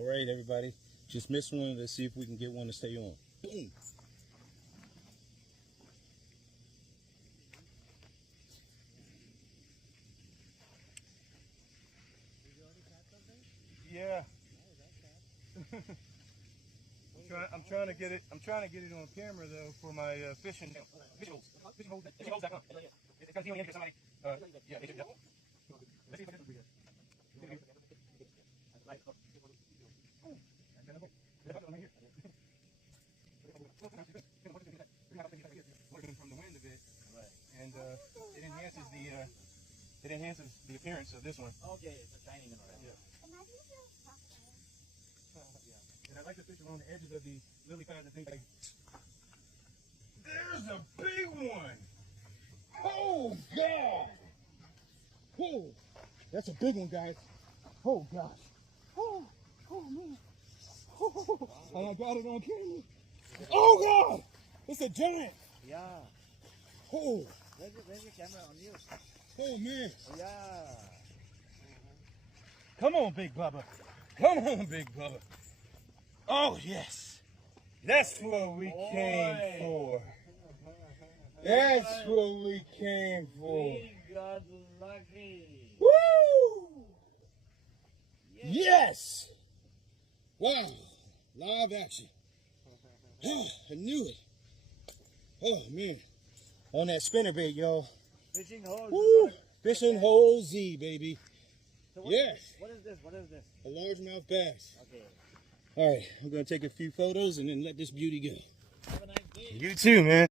All right, everybody. Just missed one. Let's see if we can get one to stay on. Boom. Yeah. I'm trying to get it. I'm trying to get it on camera though for my fishing. Fishing holes. Fishingholes.com. It's got a deal in for somebody. Yeah. Let's see if I can do Working from the wind a bit, and it enhances the appearance of this one. Okay, it's a tiny one. Yeah. And I like to fish along the edges of these lily pads and things like. There's a big one! Oh God! Oh, that's a big one, guys. Oh gosh! Oh man! Oh, and I got it on camera. Oh God! It's a giant! Yeah. Oh! Where's your camera on you? Oh man! Yeah. Come on, Big Bubba! Come on, Big Bubba! Oh yes! That's what we came for. That's what we came for. We got lucky. Woo! Yes! Wow! Live action. I knew it. Oh man! On that spinnerbait, y'all. Fishing hole. Woo! Fishing hole Z, baby. So Yes. What is this? What is this? A largemouth bass. Okay. All right, I'm gonna take a few photos and then let this beauty go. Have a nice day. You too, man.